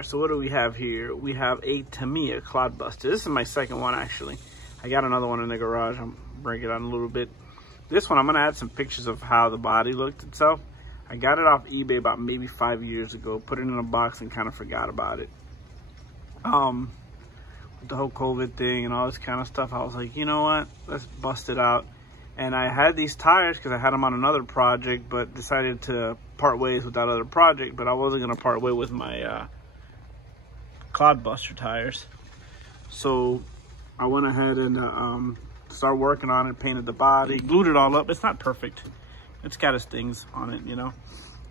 right, so what do we have here? We have a Tamiya Clodbuster. This is my second one, actually. I got another one in the garage. I'm breaking it on a little bit. This one, I'm gonna add some pictures of how the body looked itself. I got it off eBay about maybe 5 years ago, put it in a box and kind of forgot about it. With the whole COVID thing and all this kind of stuff, I was like, you know what? Let's bust it out. And I had these tires because I had them on another project, but decided to part ways with that other project, but I wasn't gonna part way with my Clodbuster tires. So I went ahead and started working on it, painted the body, glued it all up. It's not perfect. It's got its things on it, you know.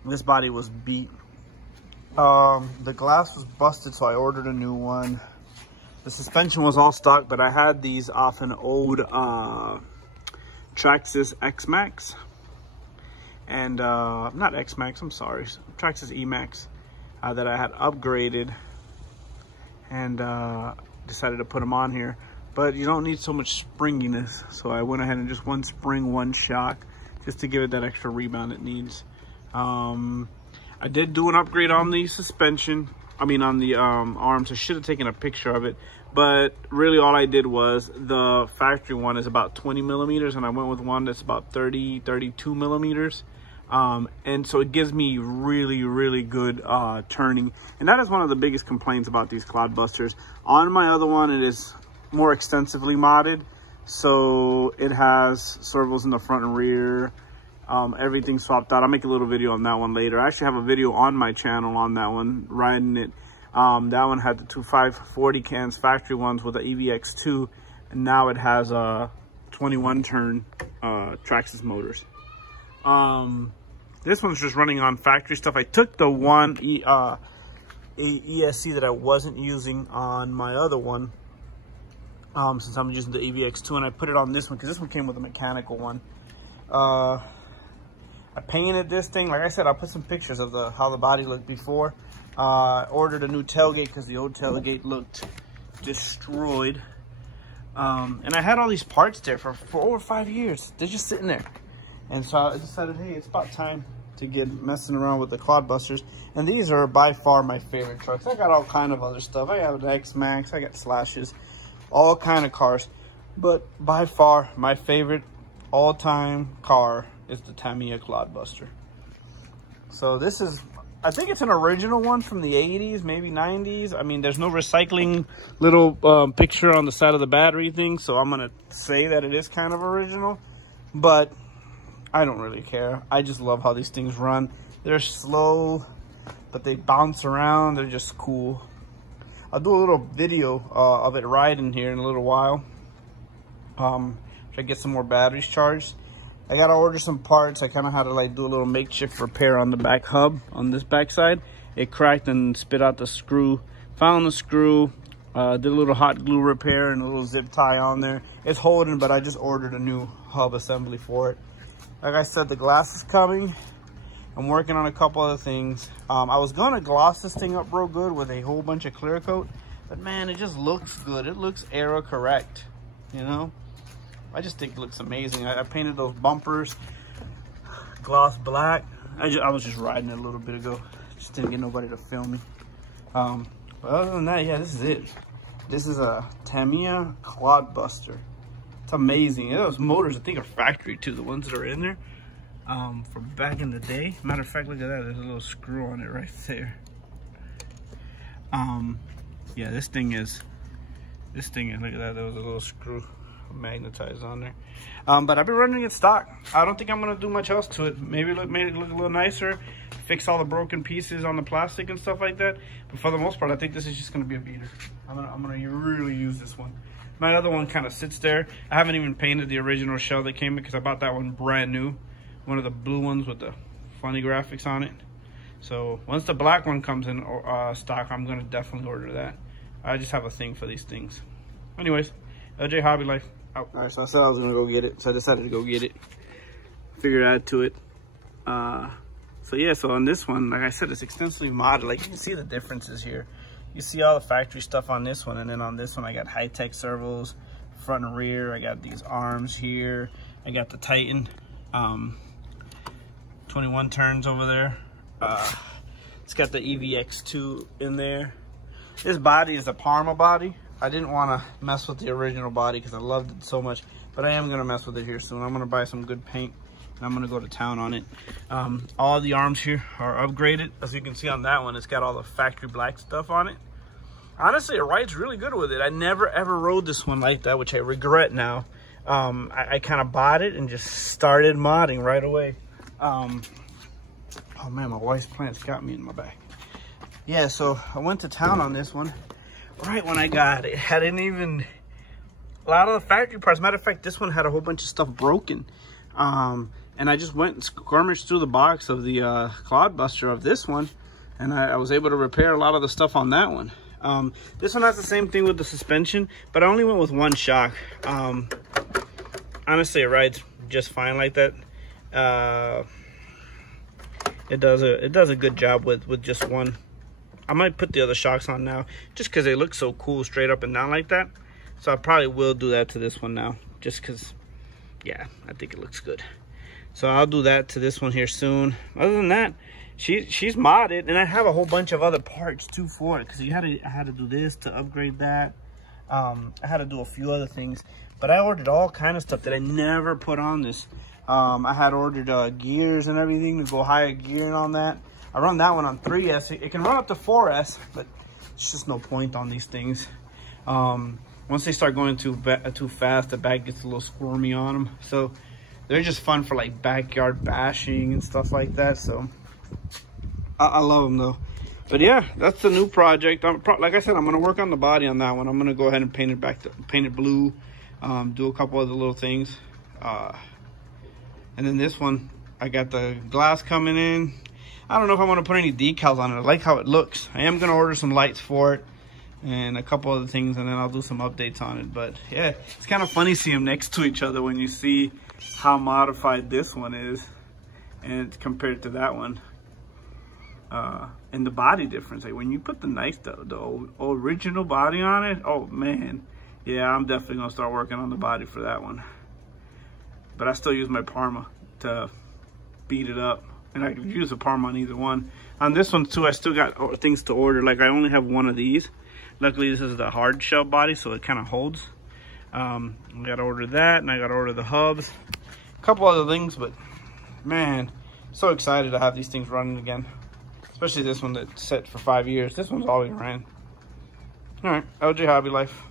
This body was beat. The glass was busted, so I ordered a new one. The suspension was all stock, but I had these off an old Traxxas X-Max. And not X-Max, I'm sorry, Traxxas E-Max that I had upgraded and decided to put them on here. But you don't need so much springiness, so I went ahead and just one spring, one shock, just to give it that extra rebound it needs. I did do an upgrade on the suspension, on the arms. I should have taken a picture of it, but really all I did was, the factory one is about 20 millimeters, and I went with one that's about 32 millimeters. And so it gives me really good turning, and that is one of the biggest complaints about these Clodbusters. On my other one, it is more extensively modded, so it has servos in the front and rear, everything swapped out. I'll make a little video on that one later. I actually have a video on my channel on that one, riding it. That one had the two 540 cans factory ones with the EVX2, and now it has 21 turn Traxxas motors. This one's just running on factory stuff. I took the one ESC that I wasn't using on my other one, since I'm using the EVX2, and I put it on this one because this one came with a mechanical one. I painted this thing. Like I said, I'll put some pictures of how the body looked before. Ordered a new tailgate because the old tailgate looked destroyed. And I had all these parts there for over 5 years. They're just sitting there. And so I decided, hey, it's about time to get messing around with the Clodbusters. And these are by far my favorite trucks. I got all kind of other stuff. I have an X-Max, I got Slashes, all kind of cars. But by far, my favorite all-time car is the Tamiya Clodbuster. So this is, I think it's an original one from the 80s, maybe 90s. I mean, there's no recycling little picture on the side of the battery thing, so I'm gonna say that it is kind of original, but I don't really care. I just love how these things run. They're slow, but they bounce around. They're just cool. I'll do a little video of it riding here in a little while. Try to get some more batteries charged. I gotta order some parts. I kind of had to like do a little makeshift repair on the back hub on this back side. It cracked and spit out the screw. Found the screw, did a little hot glue repair and a little zip tie on there. It's holding, but I just ordered a new hub assembly for it. Like I said, the glass is coming. I'm working on a couple other things. I was gonna gloss this thing up real good with a whole bunch of clear coat, but man, it just looks good. It looks aero correct, you know? I just think it looks amazing. I painted those bumpers gloss black. I was just riding it a little bit ago. Just didn't get nobody to film me. But other than that, yeah, this is it. This is a Tamiya Clodbuster. It's amazing. Those motors, I think, are factory too. The ones that are in there from back in the day. Matter of fact, look at that. There's a little screw on it right there. Yeah, this thing is. Look at that. There was a little screw magnetized on there. But I've been running it stock. I don't think I'm gonna do much else to it. Maybe made it look a little nicer, fix all the broken pieces on the plastic and stuff like that. But for the most part, I think this is just gonna be a beater. I'm gonna really use this one. My other one kind of sits there. I haven't even painted the original shell that came in because I bought that one brand new, one of the blue ones with the funny graphics on it. So once the black one comes in stock, I'm gonna definitely order that. I just have a thing for these things. Anyways, LJ Hobby Life out. All right, so I said I was gonna go get it, so I decided to go get it. Figured I'd add to it. So yeah, so on this one, like I said, it's extensively modded. Like you can see the differences here. You see all the factory stuff on this one, and then on this one I got high-tech servos, front and rear. I got these arms here. I got the Titan 21 turns over there. It's got the EVX2 in there. This body is a Parma body. I didn't want to mess with the original body because I loved it so much, but I am going to mess with it here soon. I'm going to buy some good paint and I'm going to go to town on it. All the arms here are upgraded. As you can see on that one, it's got all the factory black stuff on it. Honestly, it rides really good with it. I never ever rode this one like that, which I regret now. I kind of bought it and just started modding right away. Oh man, my wife's plants got me in my back. Yeah, so I went to town on this one right when I got it. Hadn't even, a lot of the factory parts. Matter of fact, this one had a whole bunch of stuff broken. And I just went and skirmished through the box of the Clodbuster of this one, and I was able to repair a lot of the stuff on that one. This one has the same thing with the suspension, but I only went with one shock. Honestly, it rides just fine like that. It does a good job with just one. I might put the other shocks on now just because they look so cool straight up and down like that. So I probably will do that to this one now just because, yeah, I think it looks good. So I'll do that to this one here soon. Other than that, she's modded, and I have a whole bunch of other parts too for it because I had to do this to upgrade that. I had to do a few other things, but I ordered all kind of stuff that I never put on this. I had ordered gears and everything to go higher gearing on that. I run that one on 3S. It can run up to 4S, but it's just no point on these things. Once they start going too fast, the back gets a little squirmy on them. So they're just fun for like backyard bashing and stuff like that. So I love them though. But yeah, that's the new project. Like I said, I'm gonna work on the body on that one. I'm gonna go ahead and paint it blue, do a couple other little things. And then this one, I got the glass coming in. I don't know if I want to put any decals on it. I like how it looks. I am gonna order some lights for it and a couple other things, and then I'll do some updates on it. But yeah, it's kind of funny seeing them next to each other when you see how modified this one is and compared to that one. And the body difference, like when you put the original body on it, oh man, yeah, I'm definitely gonna start working on the body for that one. But I still use my Parma to beat it up, and I could use a Parma on either one. On this one too, I still got things to order. Like I only have one of these. Luckily, this is the hard shell body, so it kind of holds. I gotta order that, and I gotta order the hubs, a couple other things. But man, so excited to have these things running again. Especially this one that's set for 5 years. This one's always ran. All right, LJ Hobby Life.